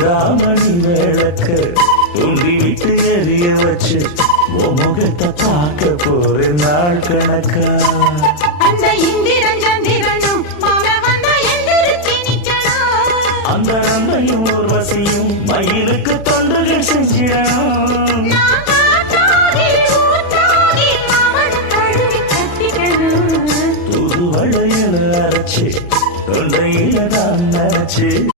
உண்டாமணி விளக்கு தூண்டி விட்டு எரிய வச்சு உன் முகத்தை பார்க்க போற நாள் கணக்கா அந்த இந்திரன் சந்திரனும் அந்த நந்தையும் ஊர்வசியும் மயிலுக்கு தொண்டுகள் செஞ்சிடணும் தூதுவளையில அரைச்சு தொண்டையில தான் நினைச்சு